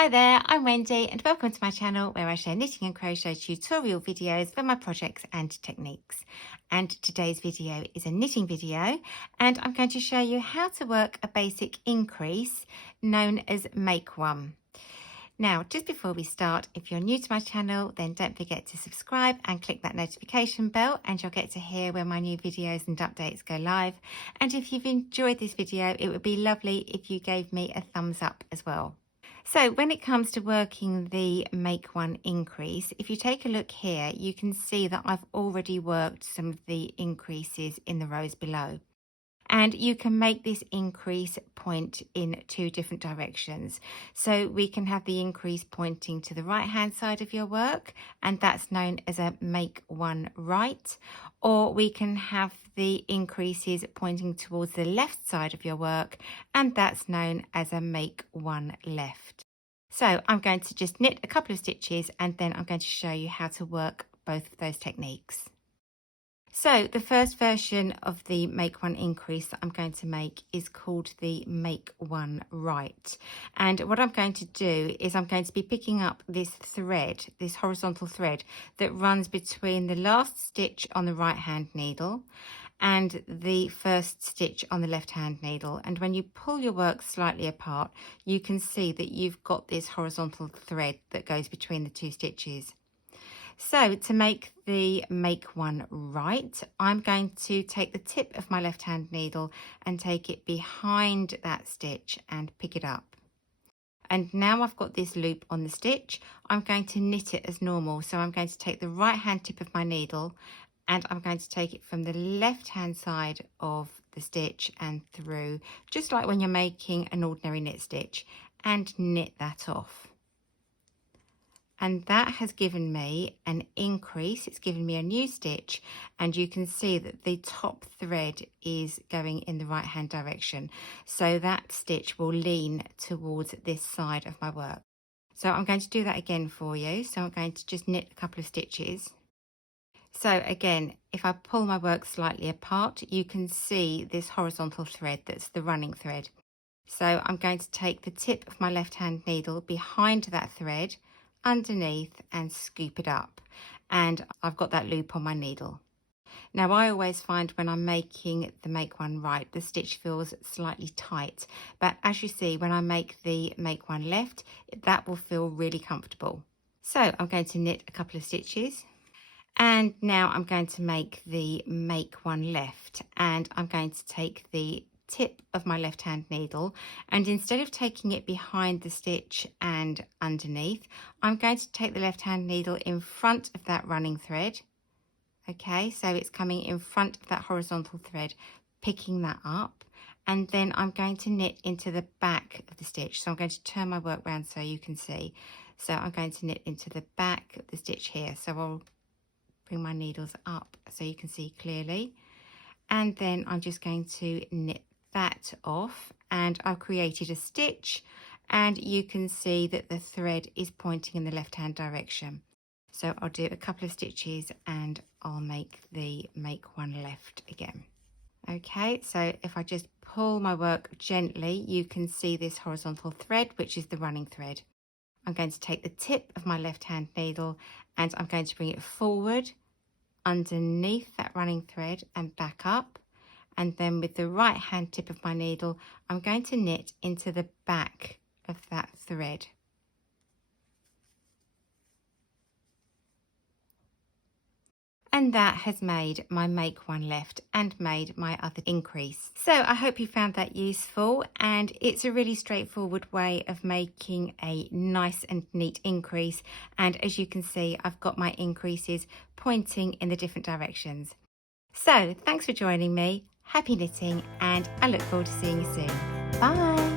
Hi there, I'm Wendy and welcome to my channel where I share knitting and crochet tutorial videos for my projects and techniques. And today's video is a knitting video and I'm going to show you how to work a basic increase known as Make One. Now, just before we start, if you're new to my channel, then don't forget to subscribe and click that notification bell and you'll get to hear when my new videos and updates go live. And if you've enjoyed this video, it would be lovely if you gave me a thumbs up as well. So when it comes to working the Make One increase, if you take a look here, you can see that I've already worked some of the increases in the rows below. And you can make this increase point in two different directions. So we can have the increase pointing to the right hand side of your work, and that's known as a Make One Right. Or we can have the increases pointing towards the left side of your work, and that's known as a Make One Left. So I'm going to just knit a couple of stitches and then I'm going to show you how to work both of those techniques. So the first version of the Make One increase that I'm going to make is called the Make One Right. And what I'm going to do is I'm going to be picking up this thread, this horizontal thread that runs between the last stitch on the right hand needle and the first stitch on the left hand needle. And when you pull your work slightly apart, you can see that you've got this horizontal thread that goes between the two stitches. So to make the Make One Right, I'm going to take the tip of my left hand needle and take it behind that stitch and pick it up. And now I've got this loop on the stitch, I'm going to knit it as normal. So I'm going to take the right hand tip of my needle and I'm going to take it from the left hand side of the stitch and through, just like when you're making an ordinary knit stitch, and knit that off. And that has given me an increase, it's given me a new stitch, and you can see that the top thread is going in the right hand direction. So that stitch will lean towards this side of my work. So I'm going to do that again for you. So I'm going to just knit a couple of stitches. So again, if I pull my work slightly apart, you can see this horizontal thread that's the running thread. So I'm going to take the tip of my left hand needle behind that thread, underneath, and scoop it up, and I've got that loop on my needle. Now I always find when I'm making the Make One Right, the stitch feels slightly tight, but as you see, when I make the Make One Left, that will feel really comfortable. So I'm going to knit a couple of stitches, and now I'm going to make the Make One Left, and I'm going to take the tip of my left hand needle, and instead of taking it behind the stitch and underneath, I'm going to take the left hand needle in front of that running thread. Okay, so it's coming in front of that horizontal thread, picking that up, and then I'm going to knit into the back of the stitch. So I'm going to turn my work round so you can see. So I'm going to knit into the back of the stitch here. So I'll bring my needles up so you can see clearly, and then I'm just going to knit that off, and I've created a stitch, and you can see that the thread is pointing in the left hand direction. So I'll do a couple of stitches and I'll make the Make One Left again. Okay, so if I just pull my work gently, you can see this horizontal thread, which is the running thread. I'm going to take the tip of my left hand needle and I'm going to bring it forward underneath that running thread and back up. And then with the right hand tip of my needle, I'm going to knit into the back of that thread. And that has made my Make One Left and made my other increase. So I hope you found that useful, and it's a really straightforward way of making a nice and neat increase. And as you can see, I've got my increases pointing in the different directions. So thanks for joining me. Happy knitting, and I look forward to seeing you soon. Bye!